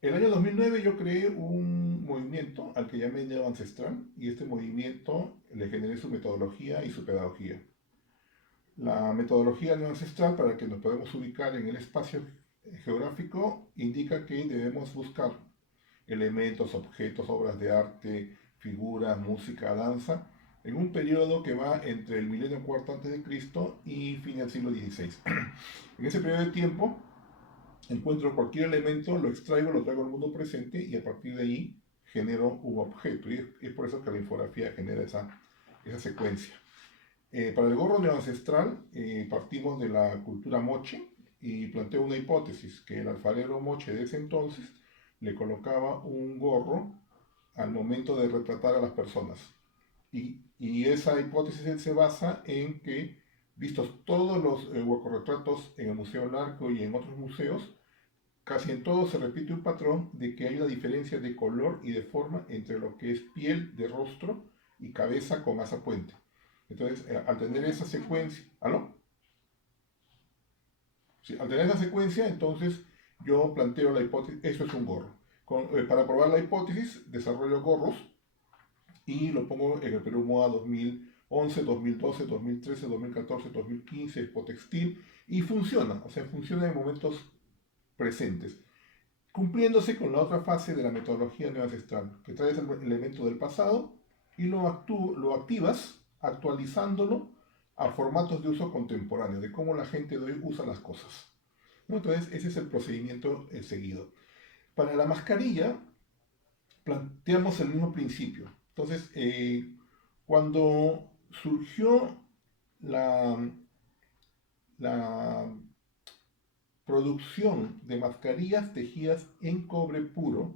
El año 2009 yo creé un movimiento al que llamé Neo Ancestral y este movimiento le generé su metodología y su pedagogía. La metodología neoancestral, para que nos podamos ubicar en el espacio geográfico, indica que debemos buscar elementos, objetos, obras de arte, figuras, música, danza, en un periodo que va entre el milenio cuarto antes de Cristo y fin del siglo XVI. En ese periodo de tiempo encuentro cualquier elemento, lo extraigo, lo traigo al mundo presente y a partir de ahí genero un objeto. Y es por eso que la infografía genera esa secuencia. Para el gorro neoancestral partimos de la cultura moche y planteo una hipótesis, que el alfarero moche de ese entonces le colocaba un gorro al momento de retratar a las personas. Y esa hipótesis se basa en que, vistos todos los huecorretratos en el Museo del Arco y en otros museos, casi en todo se repite un patrón de que hay una diferencia de color y de forma entre lo que es piel de rostro y cabeza con asa puente. Entonces, al tener esa secuencia, ¿aló? Sí, al tener esa secuencia, entonces yo planteo la hipótesis, eso es un gorro. Para probar la hipótesis, desarrollo gorros y lo pongo en el Perú Moda 2011, 2012, 2013, 2014, 2015, Expo Textil, y funciona, o sea, funciona en momentos presentes, cumpliéndose con la otra fase de la metodología neoancestral, que traes el elemento del pasado y lo activas actualizándolo a formatos de uso contemporáneo, de cómo la gente de hoy usa las cosas, ¿no? Entonces, ese es el procedimiento seguido. Para la mascarilla, planteamos el mismo principio. Entonces, cuando surgió la, la producción de mascarillas tejidas en cobre puro,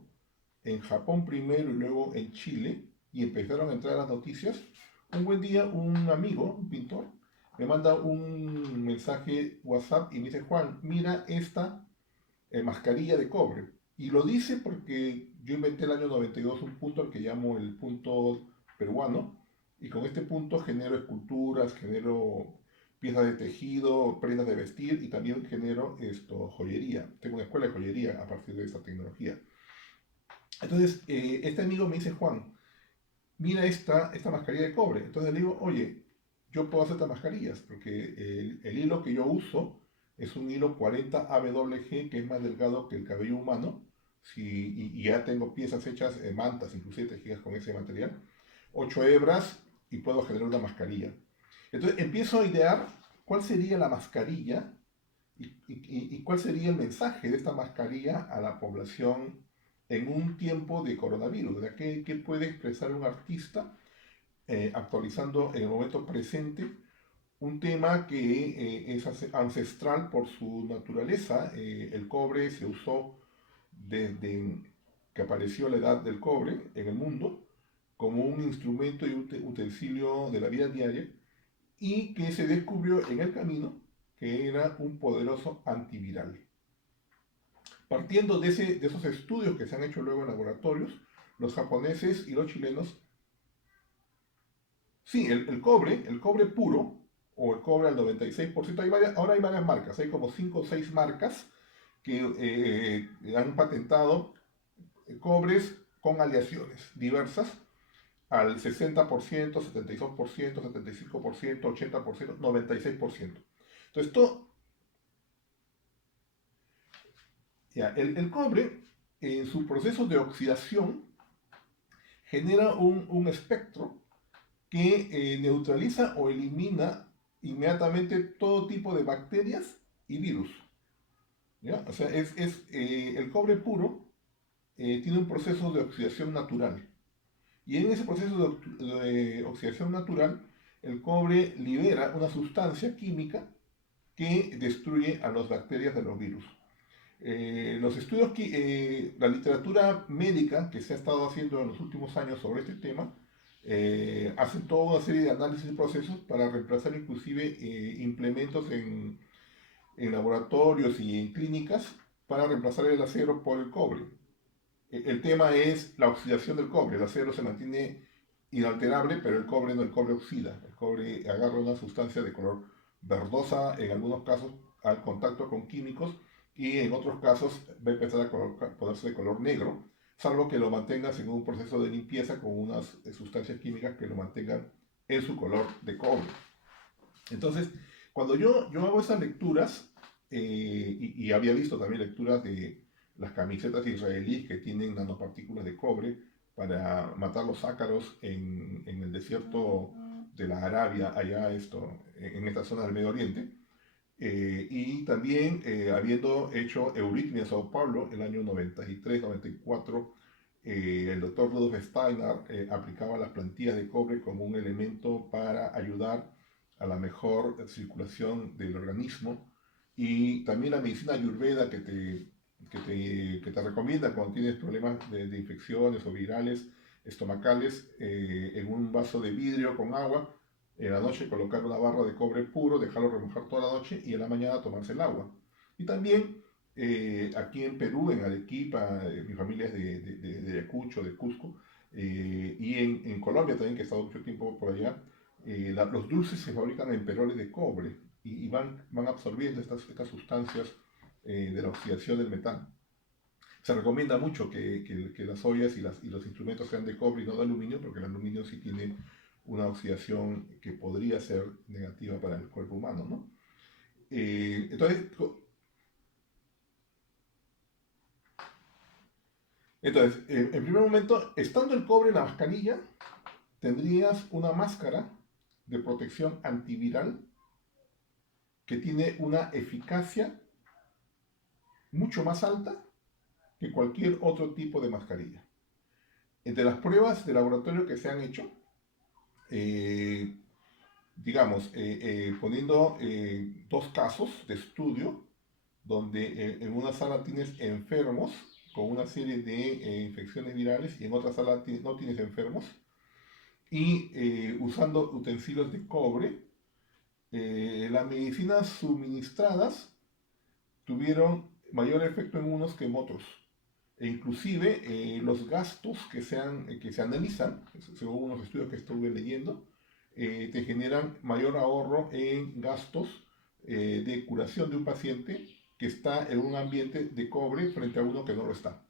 en Japón primero y luego en Chile, y empezaron a entrar las noticias, un buen día un amigo, un pintor, me manda un mensaje WhatsApp y me dice, Juan, mira esta mascarilla de cobre. Y lo dice porque yo inventé el año 92 un punto al que llamo el punto peruano, y con este punto genero esculturas, genero piezas de tejido, prendas de vestir y también genero joyería. Tengo una escuela de joyería a partir de esta tecnología. Entonces, este amigo me dice, Juan, mira esta mascarilla de cobre. Entonces le digo, oye, yo puedo hacer estas mascarillas, porque el hilo que yo uso es un hilo 40 AWG, que es más delgado que el cabello humano, y ya tengo piezas hechas, mantas, inclusive tejidas con ese material, 8 hebras y puedo generar una mascarilla. Entonces empiezo a idear cuál sería la mascarilla y cuál sería el mensaje de esta mascarilla a la población en un tiempo de coronavirus. ¿Verdad? ¿Qué puede expresar un artista actualizando en el momento presente un tema que es ancestral por su naturaleza? El cobre se usó desde que apareció la edad del cobre en el mundo como un instrumento y utensilio de la vida diaria y que se descubrió en el camino que era un poderoso antiviral. Partiendo de esos estudios que se han hecho luego en laboratorios, los japoneses y los chilenos, sí, el cobre puro, o el cobre al 96%, ahora hay varias marcas, hay como 5 o 6 marcas que han patentado cobres con aleaciones diversas al 60%, 72%, 75%, 80%, 96%. Entonces, ya, el cobre, en su proceso de oxidación, genera un espectro que neutraliza o elimina inmediatamente todo tipo de bacterias y virus. ¿Ya? O sea, el cobre puro tiene un proceso de oxidación natural. Y en ese proceso de oxidación natural, el cobre libera una sustancia química que destruye a las bacterias de los virus. Los estudios, la literatura médica que se ha estado haciendo en los últimos años sobre este tema, hacen toda una serie de análisis y procesos para reemplazar inclusive implementos en laboratorios y en clínicas para reemplazar el acero por el cobre. El tema es la oxidación del cobre. El acero se mantiene inalterable, pero el cobre no, el cobre oxida. El cobre agarra una sustancia de color verdosa, en algunos casos al contacto con químicos, y en otros casos va a empezar a ponerse de color negro, salvo que lo mantengas en un proceso de limpieza con unas sustancias químicas que lo mantengan en su color de cobre. Entonces, cuando yo hago esas lecturas, y había visto también lecturas de las camisetas israelíes que tienen nanopartículas de cobre para matar los ácaros en el desierto de la Arabia, allá en esta zona del Medio Oriente, y también habiendo hecho Euritmia Sao Paulo el año 93-94, el doctor Rudolf Steiner aplicaba las plantillas de cobre como un elemento para ayudar a la mejor circulación del organismo, y también la medicina ayurveda que te recomienda cuando tienes problemas de infecciones o virales estomacales, en un vaso de vidrio con agua, en la noche colocar una barra de cobre puro, dejarlo remojar toda la noche y en la mañana tomarse el agua. Y también aquí en Perú, en Arequipa, mi familia es de Ayacucho, de Cusco, y en Colombia también, que he estado mucho tiempo por allá, los dulces se fabrican en peroles de cobre y van absorbiendo estas sustancias de la oxidación del metal. Se recomienda mucho que las ollas y los instrumentos sean de cobre y no de aluminio, porque el aluminio sí tiene una oxidación que podría ser negativa para el cuerpo humano, ¿no? Entonces, en primer momento, estando el cobre en la mascarilla, tendrías una máscara de protección antiviral que tiene una eficacia mucho más alta que cualquier otro tipo de mascarilla. Entre las pruebas de laboratorio que se han hecho, eh, digamos, poniendo dos casos de estudio, donde en una sala tienes enfermos con una serie de infecciones virales y en otra sala no tienes enfermos, y usando utensilios de cobre, las medicinas suministradas tuvieron mayor efecto en unos que en otros. E inclusive los gastos que se analizan, según unos estudios que estuve leyendo, te generan mayor ahorro en gastos de curación de un paciente que está en un ambiente de cobre frente a uno que no lo está,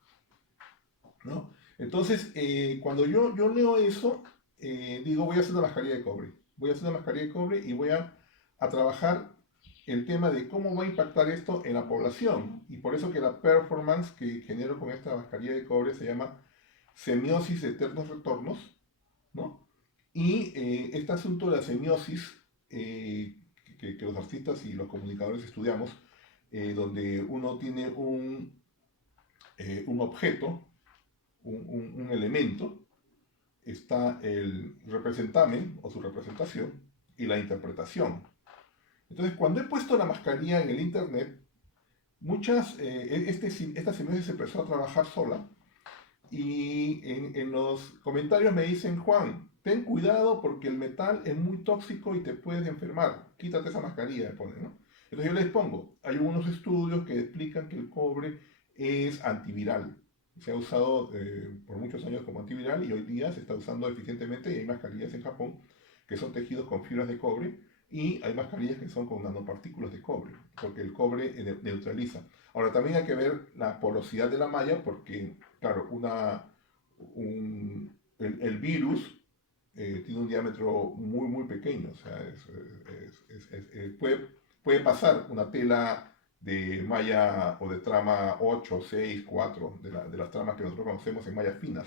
¿no? Entonces, cuando yo leo eso, digo, voy a hacer una mascarilla de cobre. Voy a hacer una mascarilla de cobre y voy a trabajar el tema de cómo va a impactar esto en la población. Y por eso que la performance que genero con esta mascarilla de cobre se llama semiosis de eternos retornos, ¿no? Y este asunto de la semiosis, que los artistas y los comunicadores estudiamos, donde uno tiene un objeto, un elemento, está el representamen o su representación y la interpretación. Entonces, cuando he puesto la mascarilla en el internet, esta semiosis se empezó a trabajar sola, y en los comentarios me dicen: Juan, ten cuidado porque el metal es muy tóxico y te puedes enfermar, quítate esa mascarilla, me ponen, ¿no? Entonces yo les pongo, hay unos estudios que explican que el cobre es antiviral, se ha usado por muchos años como antiviral y hoy día se está usando eficientemente, y hay mascarillas en Japón que son tejidos con fibras de cobre, y hay mascarillas que son con nanopartículas de cobre, porque el cobre neutraliza. Ahora también hay que ver la porosidad de la malla, porque claro, el virus tiene un diámetro muy, muy pequeño, o sea, puede pasar una tela de malla o de trama 8, 6, 4, de las tramas que nosotros conocemos en mallas finas.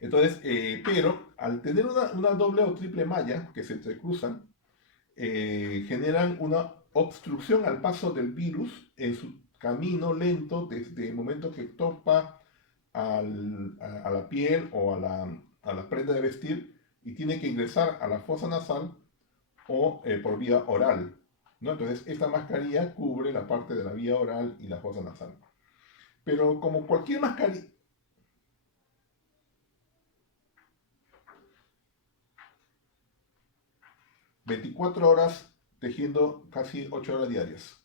Entonces, pero al tener una doble o triple malla que se entrecruzan, generan una obstrucción al paso del virus en su camino lento desde el momento que topa a la piel o a la prenda de vestir, y tiene que ingresar a la fosa nasal o por vía oral, ¿no? Entonces, esta mascarilla cubre la parte de la vía oral y la fosa nasal. Pero como cualquier mascarilla, 24 horas tejiendo casi 8 horas diarias.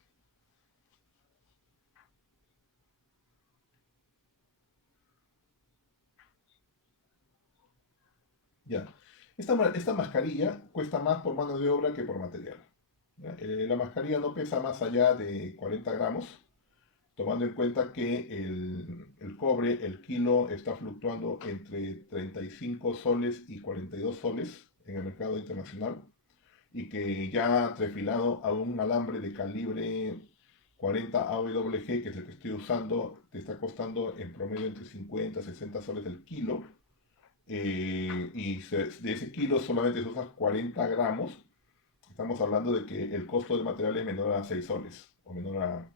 Ya. Esta mascarilla cuesta más por mano de obra que por material. ¿Ya? La mascarilla no pesa más allá de 40 gramos, tomando en cuenta que el cobre, el kilo, está fluctuando entre 35 soles y 42 soles en el mercado internacional y que ya trefilado a un alambre de calibre 40 AWG, que es el que estoy usando, te está costando en promedio entre 50 y 60 soles el kilo. De ese kilo solamente se usan 40 gramos. Estamos hablando de que el costo del material es menor a 6 soles o menor a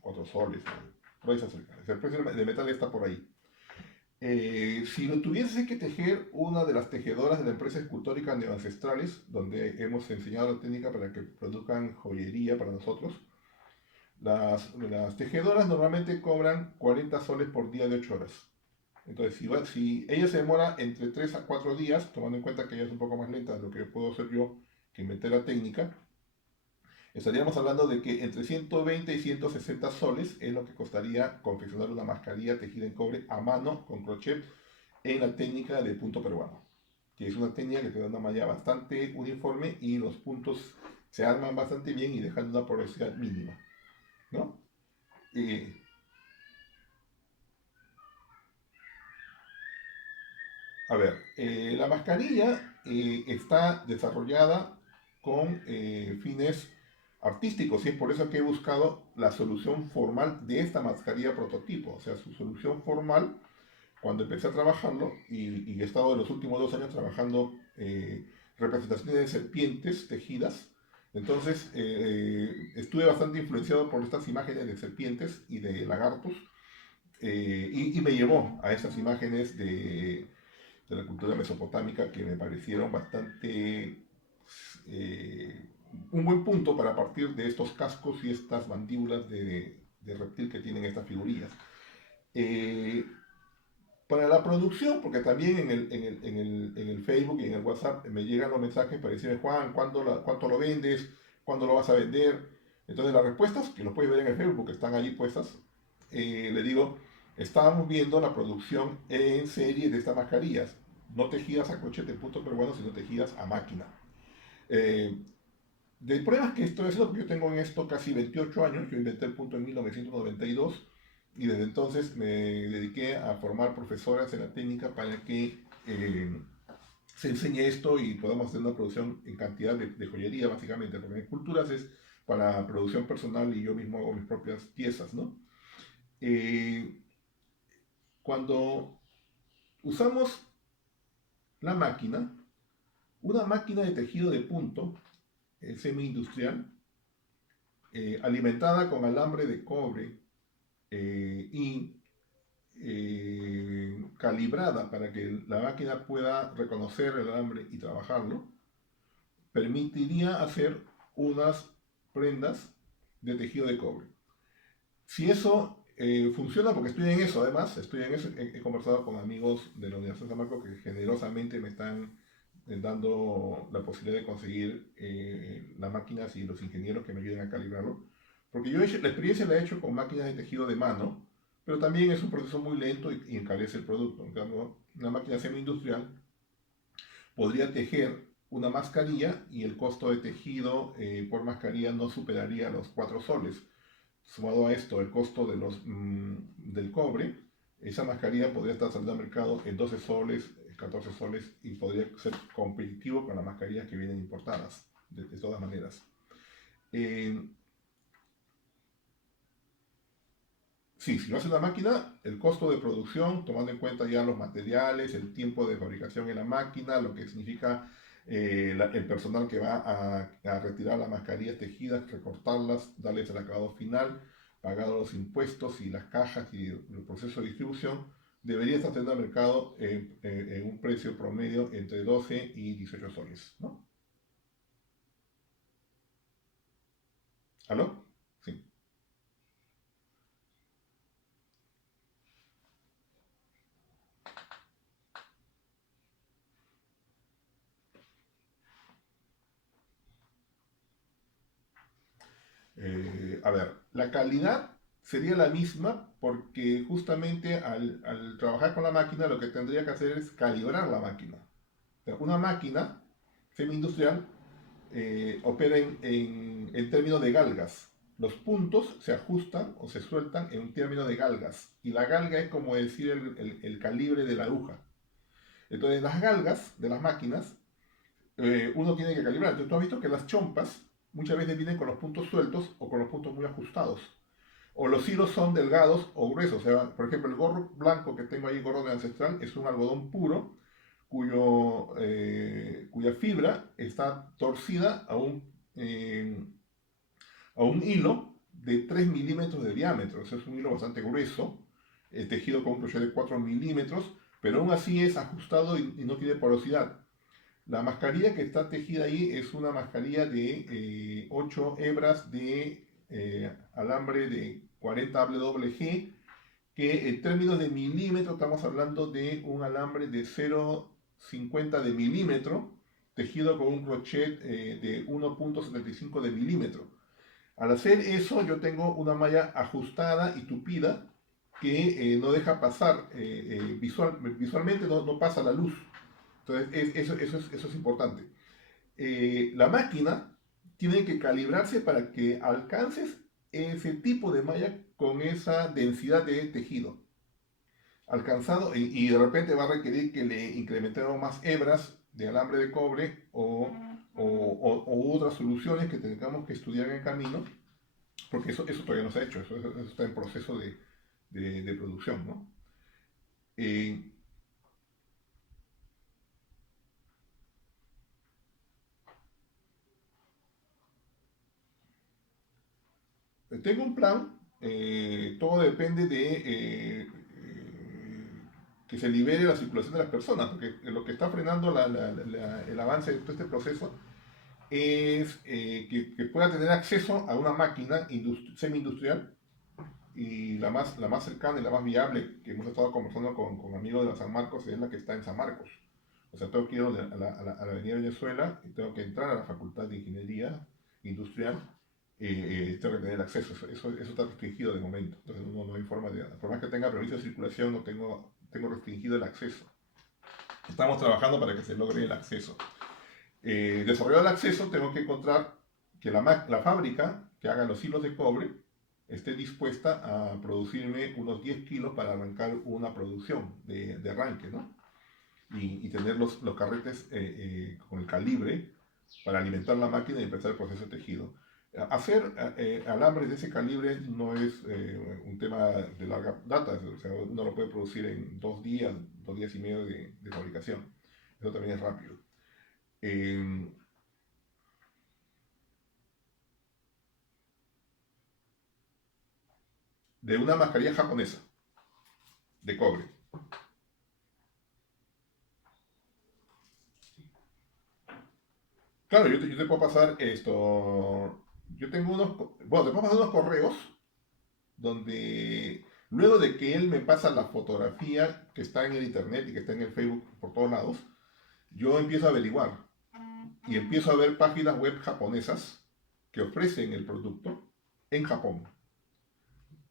4 soles. Por ahí se acerca. El precio del metal está por ahí. Si lo tuviese que tejer una de las tejedoras de la empresa escultórica Neoancestrales, donde hemos enseñado la técnica para que produzcan joyería para nosotros, las tejedoras normalmente cobran 40 soles por día de 8 horas. Entonces, si ella se demora entre 3 a 4 días, tomando en cuenta que ella es un poco más lenta de lo que puedo hacer yo, que inventé la técnica, estaríamos hablando de que entre 120 y 160 soles es lo que costaría confeccionar una mascarilla tejida en cobre a mano con crochet en la técnica de punto peruano, que es una técnica que te da una malla bastante uniforme y los puntos se arman bastante bien y dejan una porosidad mínima, ¿no? Eh, a ver, la mascarilla está desarrollada con fines artísticos y es por eso que he buscado la solución formal de esta mascarilla prototipo. O sea, su solución formal, cuando empecé a trabajarlo, y he estado en los últimos 2 años trabajando representaciones de serpientes tejidas, entonces estuve bastante influenciado por estas imágenes de serpientes y de lagartos, y me llevó a esas imágenes de la cultura mesopotámica que me parecieron bastante un buen punto para partir de estos cascos y estas mandíbulas de reptil que tienen estas figurillas. Eh, para la producción, porque también en el Facebook y en el WhatsApp me llegan los mensajes para decirme, Juan, ¿cuánto lo vendes? ¿Cuándo lo vas a vender? Entonces las respuestas, que lo puedes ver en el Facebook, que están allí puestas, le digo, estábamos viendo la producción en serie de estas mascarillas, no tejidas a crochet en punto peruano, sino tejidas a máquina. Eh, de pruebas que estoy haciendo, porque yo tengo en esto casi 28 años, yo inventé el punto en 1992 y desde entonces me dediqué a formar profesoras en la técnica para que se enseñe esto y podamos hacer una producción en cantidad de joyería, básicamente, porque en esculturas es para producción personal y yo mismo hago mis propias piezas, ¿no? Eh, Cuando usamos la máquina, una máquina de tejido de punto semi-industrial, alimentada con alambre de cobre y calibrada para que la máquina pueda reconocer el alambre y trabajarlo, permitiría hacer unas prendas de tejido de cobre. Si eso funciona, porque estoy en eso, además, estoy en eso, he conversado con amigos de la Universidad de San Marcos que generosamente me están dando la posibilidad de conseguir las máquinas y los ingenieros que me ayuden a calibrarlo. Porque la experiencia la he hecho con máquinas de tejido de mano, pero también es un proceso muy lento y encarece el producto. En cambio, una máquina semi-industrial podría tejer una mascarilla y el costo de tejido por mascarilla no superaría los 4 soles. Sumado a esto, el costo del cobre, esa mascarilla podría estar saliendo al mercado en 12 soles, 14 soles y podría ser competitivo con las mascarillas que vienen importadas, de todas maneras. Eh, sí, si lo hace una máquina, el costo de producción, tomando en cuenta ya los materiales, el tiempo de fabricación en la máquina, lo que significa el personal que va a retirar las mascarillas tejidas, recortarlas, darles el acabado final, pagar los impuestos y las cajas y el proceso de distribución, debería estar teniendo al mercado en un precio promedio entre 12 y 18 soles, ¿no? ¿Aló? Sí. A ver, la calidad sería la misma porque justamente al trabajar con la máquina lo que tendría que hacer es calibrar la máquina. O sea, una máquina semi-industrial opera en términos de galgas. Los puntos se ajustan o se sueltan en un término de galgas. Y la galga es como decir el calibre de la aguja. Entonces las galgas de las máquinas uno tiene que calibrar. Entonces tú has visto que las chompas muchas veces vienen con los puntos sueltos o con los puntos muy ajustados. O los hilos son delgados o gruesos. O sea, por ejemplo, el gorro blanco que tengo ahí, gorro de ancestral, es un algodón puro cuya fibra está torcida eh, a un hilo de 3 milímetros de diámetro. Ese es un hilo bastante grueso, tejido con un crochet de 4 milímetros, pero aún así es ajustado y no tiene porosidad. La mascarilla que está tejida ahí es una mascarilla de 8 hebras de alambre de 40 WG, que en términos de milímetros estamos hablando de un alambre de 0,50 de milímetro, tejido con un crochet de 1,75 de milímetro. Al hacer eso yo tengo una malla ajustada y tupida que no deja pasar, visualmente no pasa la luz. Entonces eso es importante. La máquina tiene que calibrarse para que alcances ese tipo de malla con esa densidad de tejido alcanzado y de repente va a requerir que le incrementemos más hebras de alambre de cobre o otras soluciones que tengamos que estudiar en el camino, porque eso todavía no se ha hecho, eso está en proceso de producción, ¿no? Eh, Tengo un plan, todo depende de que se libere la circulación de las personas, porque lo que está frenando el avance de todo este proceso es que pueda tener acceso a una máquina semi-industrial y la más cercana y la más viable que hemos estado conversando con amigos de la San Marcos es la que está en San Marcos. O sea, tengo que ir a la Avenida Venezuela y tengo que entrar a la Facultad de Ingeniería Industrial. Tengo que tener acceso. Eso está restringido de momento. Entonces no hay forma de... Por más que tenga permiso de circulación, no tengo restringido el acceso. Estamos trabajando para que se logre el acceso. Desarrollado el acceso, tengo que encontrar que la fábrica que haga los hilos de cobre esté dispuesta a producirme unos 10 kilos para arrancar una producción de arranque, ¿no? Y tener los carretes con el calibre para alimentar la máquina y empezar el proceso de tejido. Hacer alambres de ese calibre no es un tema de larga data, o sea, uno lo puede producir en 2 días y medio de fabricación. Eso también es rápido. Eh, de una mascarilla japonesa, de cobre. Claro, yo te puedo pasar esto. Yo tengo bueno, te puedo pasar unos correos donde luego de que él me pasa la fotografía que está en el internet y que está en el Facebook por todos lados, yo empiezo a averiguar y empiezo a ver páginas web japonesas que ofrecen el producto en Japón.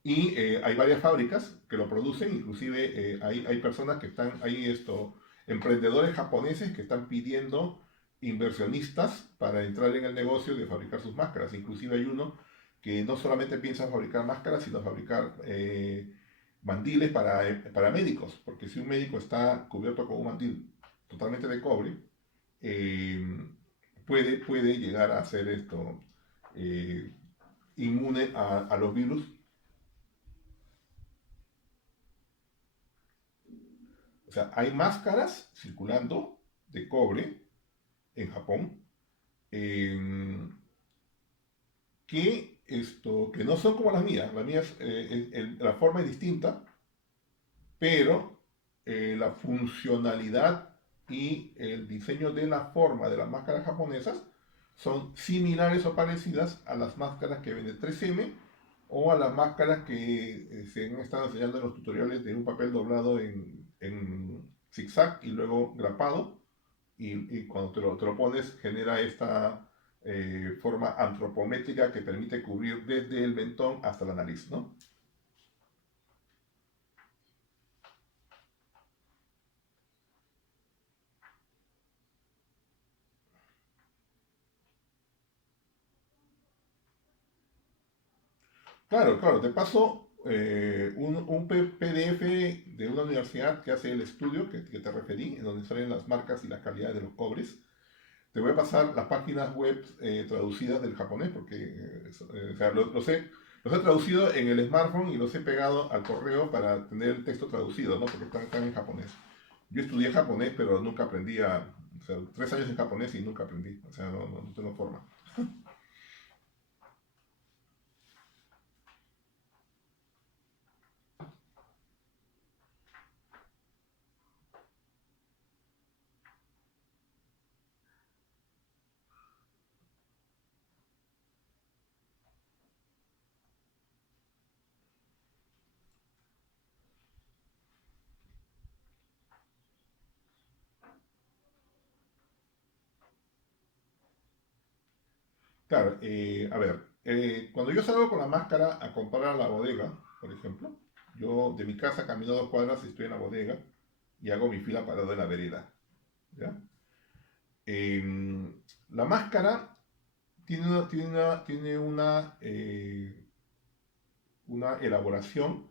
Y hay varias fábricas que lo producen, inclusive hay personas que están, emprendedores japoneses que están pidiendo inversionistas para entrar en el negocio de fabricar sus máscaras. Inclusive hay uno que no solamente piensa fabricar máscaras, sino fabricar mandiles para médicos, porque si un médico está cubierto con un mandil totalmente de cobre, eh, puede llegar a ser eh, inmune a los virus. O sea, hay máscaras circulando de cobre en Japón eh, que no son como las mías. Las mías, la forma es distinta, pero la funcionalidad y el diseño de la forma de las máscaras japonesas son similares o parecidas a las máscaras que vende 3M o a las máscaras que se han estado enseñando en los tutoriales de un papel doblado en zigzag y luego grapado y cuando te lo pones genera esta forma antropométrica que permite cubrir desde el mentón hasta la nariz, ¿no? Claro, claro, te paso un PDF de una universidad que hace el estudio que te referí, en donde salen las marcas y la calidad de los cobres. Te voy a pasar las páginas web traducidas del japonés, porque o sea, los he traducido en el smartphone y los he pegado al correo para tener el texto traducido, ¿no? Porque están en japonés. Yo estudié japonés, pero nunca aprendí o sea, 3 años en japonés y nunca aprendí. O sea, no tengo forma. Claro, a ver, cuando yo salgo con la máscara a comprar a la bodega, por ejemplo, yo de mi casa camino 2 cuadras y estoy en la bodega y hago mi fila parado en la vereda, ¿ya? La máscara tiene una elaboración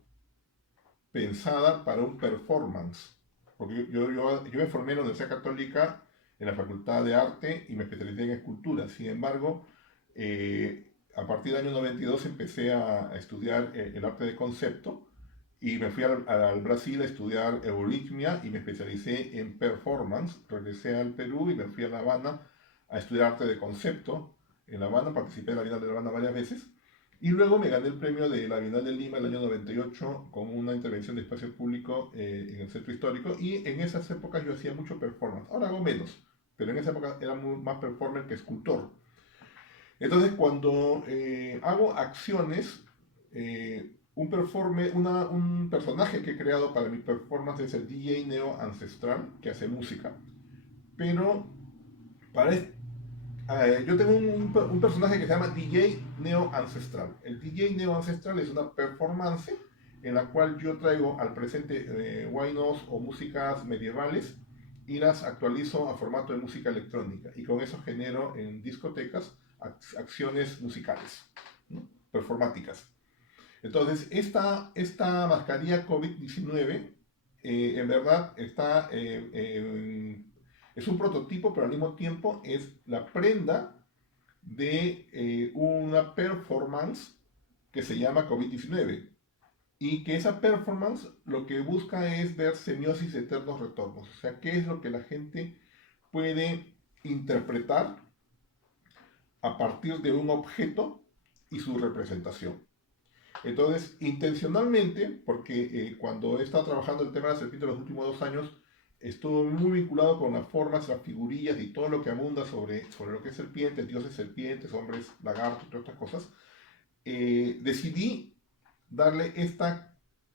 pensada para un performance. Porque yo me formé en la Universidad Católica en la Facultad de Arte y me especialicé en escultura. Sin embargo, a partir del año 92 empecé a estudiar el arte de concepto y me fui al Brasil a estudiar euritmia y me especialicé en performance. Regresé al Perú y me fui a La Habana a estudiar arte de concepto. En La Habana participé en la Bienal de La Habana varias veces y luego me gané el premio de la Bienal de Lima el año 98 con una intervención de espacio público en el centro histórico. Y en esas épocas yo hacía mucho performance. Ahora hago menos, pero en esa época era más performer que escultor. Entonces, cuando hago acciones, un personaje que he creado para mi performance es el DJ Neo Ancestral, que hace música. Pero para, yo tengo un personaje que se llama DJ Neo Ancestral. El DJ Neo Ancestral es una performance en la cual yo traigo al presente huaynos o músicas medievales y las actualizo a formato de música electrónica. Y con eso genero en discotecas acciones musicales, ¿no? Performáticas. Entonces, esta mascarilla COVID-19 en verdad es un prototipo, pero al mismo tiempo es la prenda de una performance que se llama COVID-19 y que esa performance lo que busca es ver semiosis de eternos retornos, o sea, qué es lo que la gente puede interpretar a partir de un objeto y su representación. Entonces, intencionalmente, porque cuando he estado trabajando el tema de la serpiente los últimos 2 años, estuvo muy vinculado con las formas, las figurillas y todo lo que abunda sobre lo que es serpientes, dioses serpientes, hombres lagartos y todas estas cosas. Decidí darle esta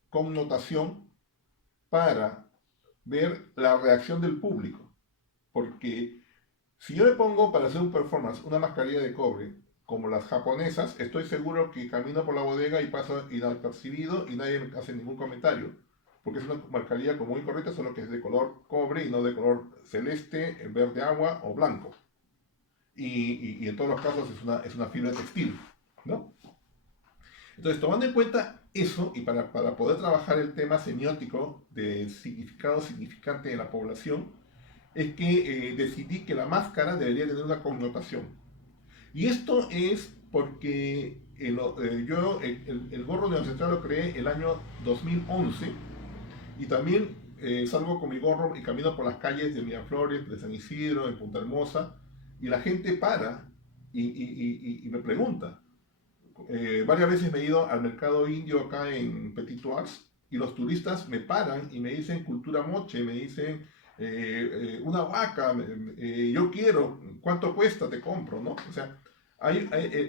connotación para ver la reacción del público. Porque si yo me pongo para hacer un performance una mascarilla de cobre como las japonesas, estoy seguro que camino por la bodega y paso inapercibido y nadie me hace ningún comentario. Porque es una mascarilla común y correcta, solo que es de color cobre y no de color celeste, verde agua o blanco. Y en todos los casos es una fibra textil, ¿no? Entonces, tomando en cuenta eso, y para poder trabajar el tema semiótico de significado significante de la población, es que decidí que la máscara debería tener una connotación. Y esto es porque el gorro de ancestral lo creé el año 2011 y también salgo con mi gorro y camino por las calles de Miraflores, de San Isidro, de Punta Hermosa y la gente para y me pregunta. Varias veces me he ido al mercado indio acá en Petit Tours y los turistas me paran y me dicen cultura moche, me dicen una vaca, yo quiero, ¿cuánto cuesta? Te compro, ¿no? O sea,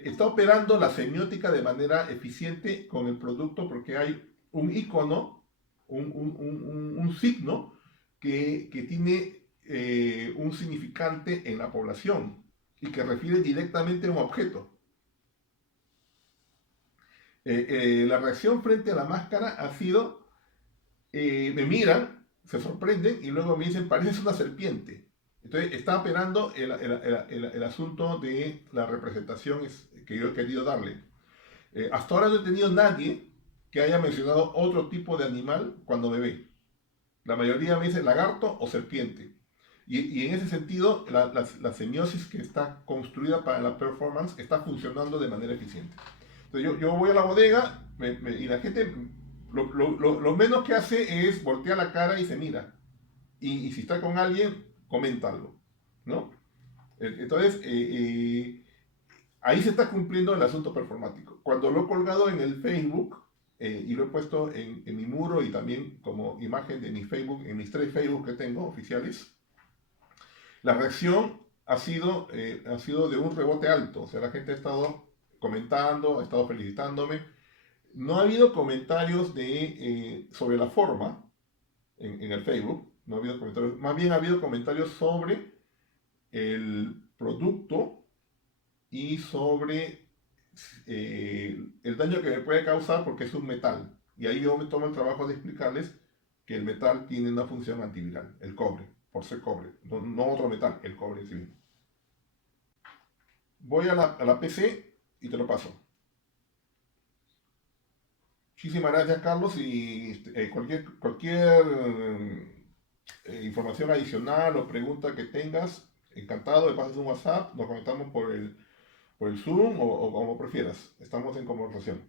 está operando la semiótica de manera eficiente con el producto porque hay un icono, un signo que tiene un significante en la población y que refiere directamente a un objeto. La reacción frente a la máscara ha sido, me miran, se sorprenden y luego me dicen, pareces una serpiente. Entonces está operando el asunto de la representación que yo he querido darle. Hasta ahora no he tenido nadie que haya mencionado otro tipo de animal cuando me ve. La mayoría me dice lagarto o serpiente. Y en ese sentido, la semiosis que está construida para la performance está funcionando de manera eficiente. Entonces yo voy a la bodega y la gente lo menos que hace es voltear la cara y se mira. Y si está con alguien, comenta algo, ¿no? Entonces, ahí se está cumpliendo el asunto performático. Cuando lo he colgado en el Facebook y lo he puesto en mi muro y también como imagen de mi Facebook, en mis 3 Facebook que tengo oficiales, la reacción ha sido de un rebote alto. O sea, la gente ha estado comentando, ha estado felicitándome. No ha habido comentarios sobre la forma en el Facebook. No ha habido comentarios. Más bien ha habido comentarios sobre el producto y sobre el daño que me puede causar porque es un metal. Y ahí yo me tomo el trabajo de explicarles que el metal tiene una función antiviral, el cobre, por ser cobre, no otro metal, el cobre en sí mismo. Voy a la PC y te lo paso. Muchísimas gracias, Carlos, y cualquier información adicional o pregunta que tengas, encantado de pasar un WhatsApp, nos conectamos por el Zoom o como prefieras. Estamos en conversación.